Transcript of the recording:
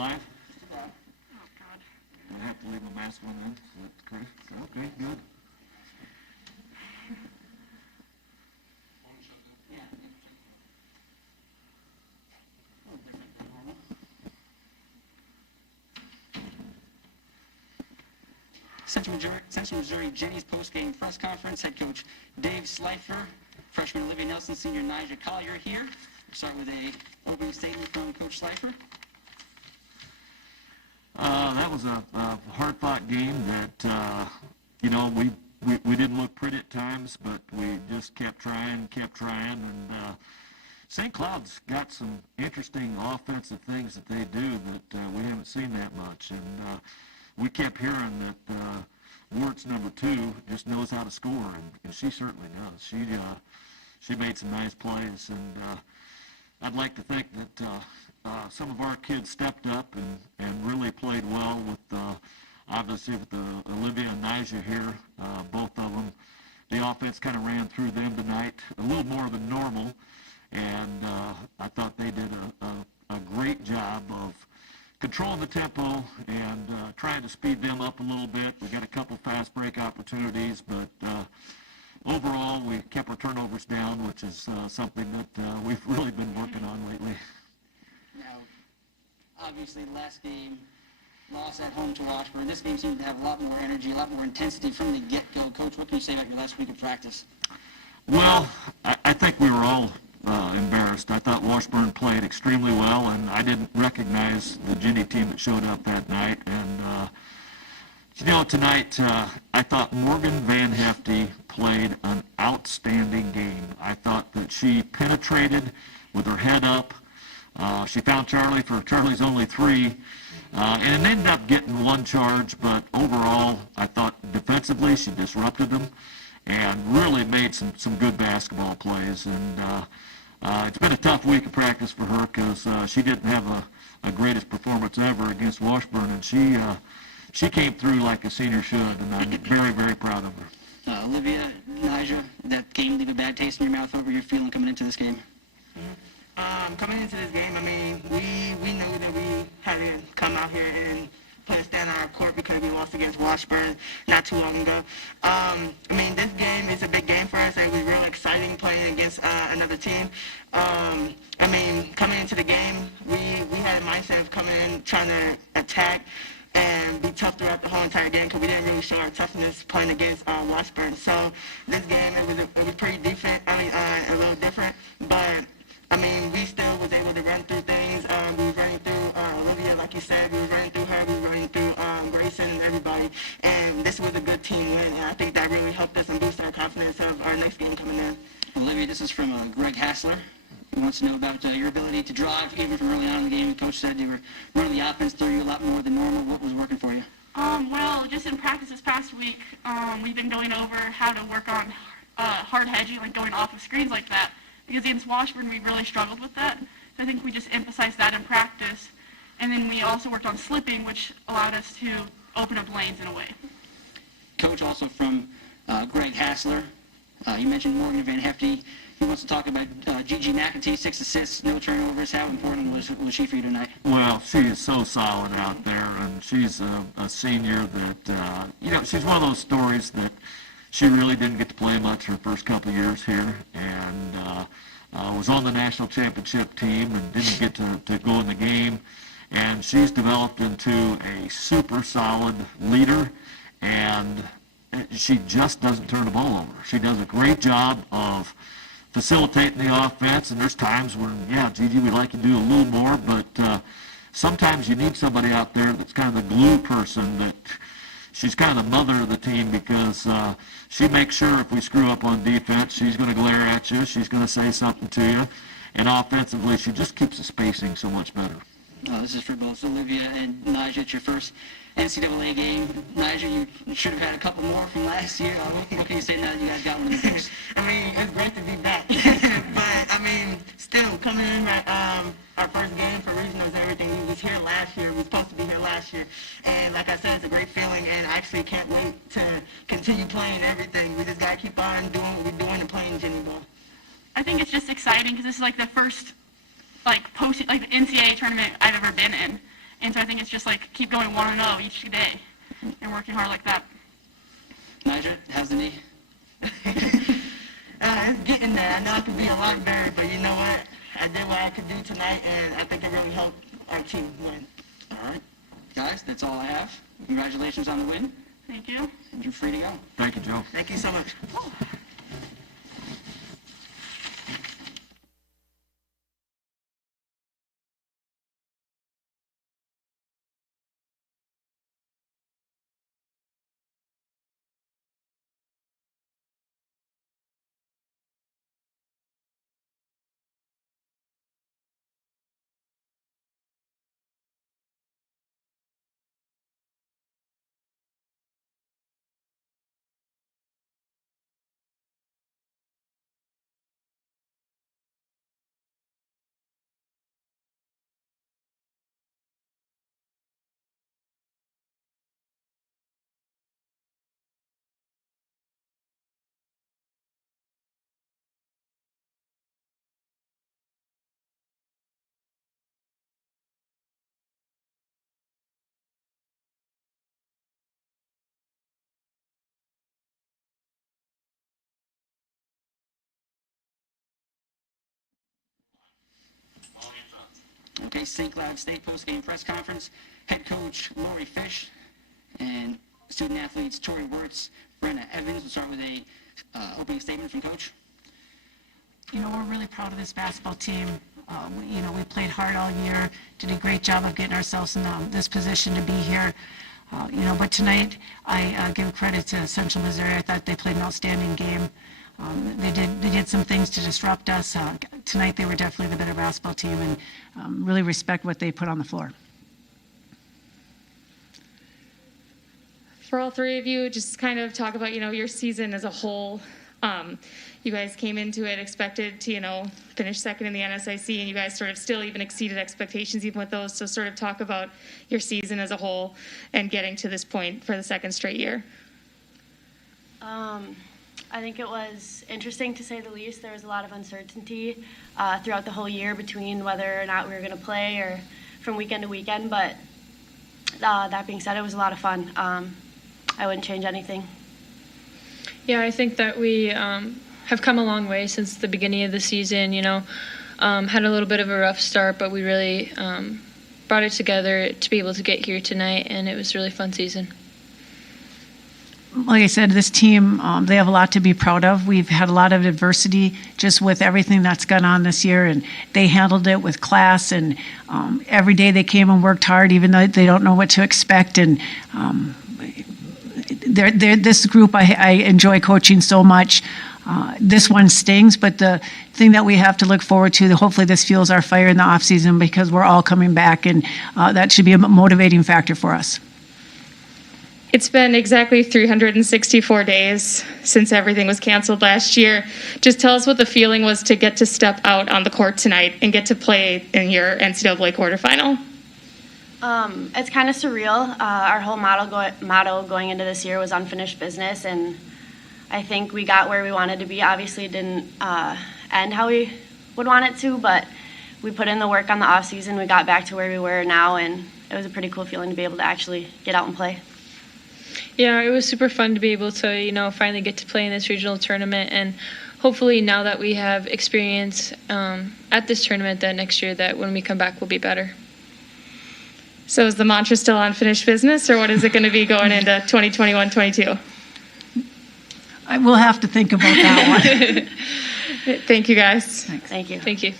live? Oh, God. Do I have to leave my mask on then? Okay, good. Central Missouri Jenny's post-game press conference. Head coach Dave Slifer, freshman Olivia Nelson, senior Nigel Collier here. We'll start with a opening statement from Coach Slifer. That was a hard-fought game that, we didn't look pretty at times, but we just kept trying, and St. Cloud's got some interesting offensive things that they do that we haven't seen that much, and we kept hearing that Wart's number 2 just knows how to score, and she certainly does. She made some nice plays, and I'd like to think that some of our kids stepped up and really played well with, obviously, with Olivia and Nija here, both of them. The offense kind of ran through them tonight a little more than normal, and I thought they did a great job of controlling the tempo and trying to speed them up a little bit. We got a couple fast break opportunities, but overall we kept our turnovers down, which is something that we've really been working on lately. Now, obviously, last game, loss at home to Washburn. This game seemed to have a lot more energy, a lot more intensity from the get-go. Coach, what can you say about your last week of practice? Well, I think we were all embarrassed. I thought Washburn played extremely well, and I didn't recognize the Ginny team that showed up that night. And, tonight I thought Morgan Van Hefty played an outstanding game. I thought that she penetrated with her head up. She found Charlie for Charlie's only 3, and ended up getting 1 charge, but overall I thought defensively she disrupted them and really made some good basketball plays. And it's been a tough week of practice for her because she didn't have a greatest performance ever against Washburn, and she came through like a senior should, and I'm very, very proud of her. Olivia, Nija, that game leave a bad taste in your mouth. What were you feeling coming into this game? Coming into this game, I mean, we knew that we had to come out here and put a stand on our court because we lost against Washburn not too long ago. I mean, this game is a big game for us. It was real exciting playing against another team. I mean, coming into the game, we had a mindset of coming in, trying to attack and be tough throughout the whole entire game because we didn't really show our toughness playing against Washburn. So this game, it was pretty different, a little different, but I mean, we still was able to run through things. We was running through Olivia, like you said. We was running through her. We was running through Grayson and everybody. And this was a good team win. And I think that really helped us and boosted our confidence of our next game coming in. Olivia, this is from Greg Hassler. He wants to know about your ability to drive, even from early on in the game. The coach said you were running the offense through you a lot more than normal. What was working for you? Well, just in practice this past week, we've been going over how to work on hard hedging, like going off of screens like that. Because against Washburn, we really struggled with that. So I think we just emphasized that in practice. And then we also worked on slipping, which allowed us to open up lanes in a way. Coach, also from Greg Hassler, you mentioned Morgan Van Hefty. He wants to talk about Gigi McEntee, 6 assists, no turnovers. How important was she for you tonight? Well, she is so solid out there, and she's a senior that, she's one of those stories that she really didn't get to play much her first couple of years here, and was on the national championship team and didn't get to go in the game. And she's developed into a super solid leader, and she just doesn't turn the ball over. She does a great job of facilitating the offense, and there's times when, Gigi, we'd like you to do a little more, but sometimes you need somebody out there that's kind of the glue person, that she's kind of the mother of the team, because she makes sure if we screw up on defense, she's going to glare at you, she's going to say something to you, and offensively, she just keeps the spacing so much better. This is for both Olivia and Nija. It's your first NCAA game. Nija, you should have had a couple more from last year. What can you say now that you guys got one of the books? I mean, it's great to be back. But, I mean, still, coming in our first game for regionals and everything, we was here last year. We were supposed to be here last year. And like I said, it's a great feeling, and I actually can't wait to continue playing everything. We just got to keep on doing what we're doing and playing Jenny ball. I think it's just exciting because this is like the first the NCAA tournament I've ever been in. And so I think it's just like keep going 1-0 each day and working hard like that. Nigel, how's the knee? It's getting there. I know it could be a lot better, but you know what? I did what I could do tonight, and I think it really helped our team win. All right. Guys, that's all I have. Congratulations on the win. Thank you. And you're free to go. Thank you, Joe. Thank you so much. Okay, St. Cloud State post-game press conference. Head coach Lori Fish and student athletes Tori Wirtz, Brenna Evans. We'll start with a opening statement from Coach. You know, we're really proud of this basketball team. We played hard all year, did a great job of getting ourselves in this position to be here. But tonight I give credit to Central Missouri. I thought they played an outstanding game. They did some things to disrupt us. Tonight they were definitely the better basketball team, and really respect what they put on the floor. For all three of you, just kind of talk about, your season as a whole. You guys came into it expected to, finish second in the NSIC, and you guys sort of still even exceeded expectations even with those. So sort of talk about your season as a whole and getting to this point for the second straight year. I think it was interesting, to say the least. There was a lot of uncertainty throughout the whole year between whether or not we were going to play or from weekend to weekend. But that being said, it was a lot of fun. I wouldn't change anything. Yeah, I think that we have come a long way since the beginning of the season. Had a little bit of a rough start, but we really brought it together to be able to get here tonight, and it was a really fun season. Like I said, this team, they have a lot to be proud of. We've had a lot of adversity just with everything that's gone on this year, and they handled it with class, and every day they came and worked hard, even though they don't know what to expect. And this group, I enjoy coaching so much. This one stings, but the thing that we have to look forward to, hopefully this fuels our fire in the off season, because we're all coming back, and that should be a motivating factor for us. It's been exactly 364 days since everything was canceled last year. Just tell us what the feeling was to get to step out on the court tonight and get to play in your NCAA quarterfinal. It's kind of surreal. Our whole motto going into this year was unfinished business, and I think we got where we wanted to be. Obviously, it didn't end how we would want it to, but we put in the work on the off season. We got back to where we were now, and it was a pretty cool feeling to be able to actually get out and play. Yeah, it was super fun to be able to, finally get to play in this regional tournament, and hopefully now that we have experience at this tournament, that next year that when we come back we'll be better. So is the mantra still unfinished business, or what is it going to be going into 2021-22? I will have to think about that one. Thank you, guys. Thanks. Thank you. Thank you.